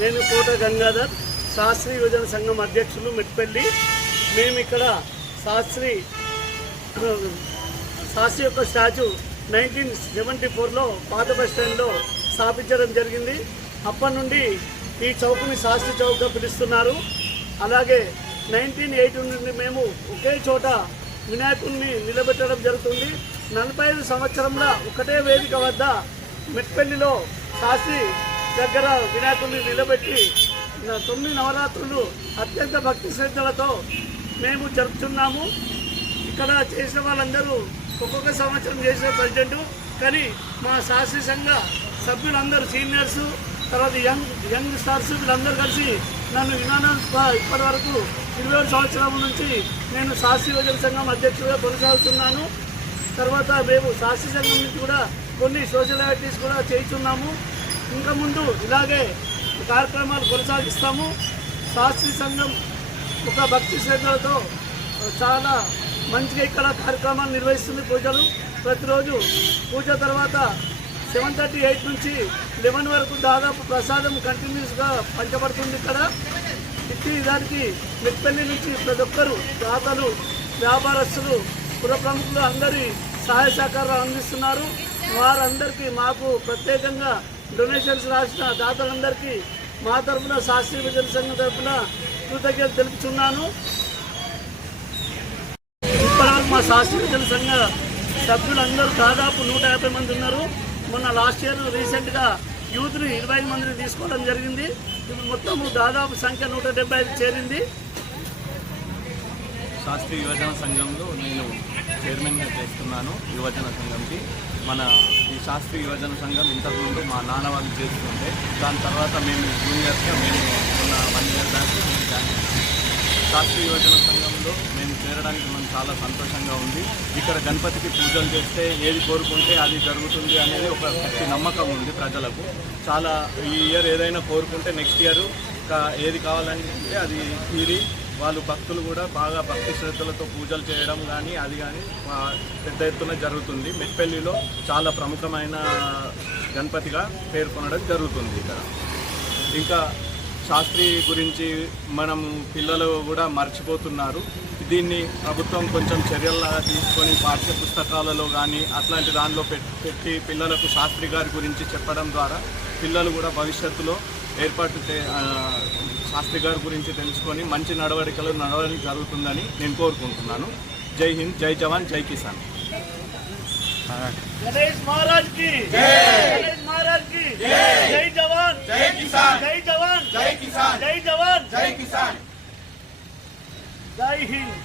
నేను కోట గంగాధర్, శాస్త్రి యువజన సంఘం అధ్యక్షులు మెట్పల్లి. మేము ఇక్కడ శాస్త్రి యొక్క స్టాచ్యూ 1974లో పాత బస్ స్టాండ్లో స్థాపించడం జరిగింది. అప్పటి నుండి ఈ చౌక్ని శాస్త్రి చౌక్గా పిలుస్తున్నారు. అలాగే 1980 నుండి మేము ఒకే చోట వినాయకుడిని నిలబెట్టడం జరుగుతుంది. 45 సంవత్సరంలో ఒకటే వేదిక వద్ద మెట్పల్లిలో శాస్త్రి దగ్గర వినాయకుడిని నిలబెట్టి 9 నవరాత్రులు అత్యంత భక్తి శ్రద్ధలతో మేము జరుపుతున్నాము. ఇక్కడ చేసిన వాళ్ళందరూ ఒక్కొక్క సంవత్సరం చేసిన ప్రెసిడెంట్, కానీ మా శాస్త్రీ సంఘ సభ్యులందరూ సీనియర్స్, తర్వాత యంగ్ స్టార్స్ వీళ్ళందరూ కలిసి నన్ను ఇప్పటి వరకు 27 సంవత్సరాల నుంచి నేను శాస్త్రీ యువజన సంఘం అధ్యక్షుడిగా కొనసాగుతున్నాను. తర్వాత మేము శాస్త్రీ సంఘం నుంచి కూడా కొన్ని సోషల్ యాక్టివిటీస్ కూడా చేస్తున్నాము. ఇంకా ముందు ఇలాగే కార్యక్రమాలు కొనసాగిస్తాము. శాస్త్రీ సంఘం ఒక భక్తి శ్రద్ధలతో చాలా మంచిగా ఇక్కడ కార్యక్రమాలు నిర్వహిస్తుంది. పూజలు ప్రతిరోజు పూజ తర్వాత 7:38 నుంచి 11 వరకు దాదాపు ప్రసాదం కంటిన్యూస్గా పంచబడుతుంది. ఇక్కడ దానికి మెట్పల్లి నుంచి ప్రతి ఒక్కరు దాతలు, వ్యాపారస్తులు, పుర ప్రముఖులు అందరి సహాయ సహకారాలు అందిస్తున్నారు. వారందరికీ మాకు ప్రత్యేకంగా డొనేషన్స్ రాసిన దాతలందరికీ మా తరఫున శాస్త్రీ యువజన సంఘం తరఫున కృతజ్ఞతలు తెలుపుతున్నాను. ఇప్పటివరకు మా శాస్త్రీ యువజన సంఘ సభ్యులందరూ దాదాపు 150 మంది ఉన్నారు. మొన్న లాస్ట్ ఇయర్ రీసెంట్గా యూత్ని 25 మందిని తీసుకోవడం జరిగింది. ఇప్పుడు మొత్తము దాదాపు సంఖ్య 175 చేరింది. శాస్త్రీ యువజన సంఘంలో నేను చైర్మన్గా చేస్తున్నాను. యువజన సంఘంకి ఈ శాస్త్రీ యువజన సంఘం ఇంతకుముందు మా నాన్న వాళ్ళు చేస్తుంటే, దాని తర్వాత మేము జూనియర్స్గా మేము ఉన్న 1 ఇయర్ దాకా జాయిన్ అయ్యాము. శాస్త్రీ యువజన సంఘంలో మేము చేరడానికి మనం చాలా సంతోషంగా ఉంది. ఇక్కడ గణపతికి పూజలు చేస్తే ఏది కోరుకుంటే అది జరుగుతుంది అనేది ఒక గట్టి నమ్మకం ఉంది ప్రజలకు. చాలా ఈ ఇయర్ ఏదైనా కోరుకుంటే నెక్స్ట్ ఇయర్ ఏది కావాలంటే అది తీరి వాళ్ళు భక్తులు కూడా బాగా భక్తి శ్రద్ధలతో పూజలు చేయడం కానీ అది కానీ పెద్ద ఎత్తున జరుగుతుంది. మెట్పల్లిలో చాలా ప్రముఖమైన గణపతిగా పేర్కొనడం జరుగుతుంది. ఇక్కడ ఇంకా శాస్త్రి గురించి మనం పిల్లలు కూడా మర్చిపోతున్నారు. దీన్ని ప్రభుత్వం కొంచెం చర్యల్లాగా తీసుకొని పాఠ్య పుస్తకాలలో కానీ అట్లాంటి దానిలో పెట్టి పిల్లలకు శాస్త్రి గారి గురించి చెప్పడం ద్వారా పిల్లలు కూడా భవిష్యత్తులో శాస్త్రి గారి గురించి తెలుసుకొని మంచి నడవడికలు నడవడానికి జరుగుతుందని నేను కోరుకుంటున్నాను. జై హింద్, జై జవాన్, జై కిసాన్. గణేష్ మహారాజ్ కి జై, గణేష్ మహారాజ్ కి జై, జై జవాన్, జై కిసాన్, జై జవాన్, జై కిసాన్, జై జవాన్, జై కిసాన్, జై హింద్.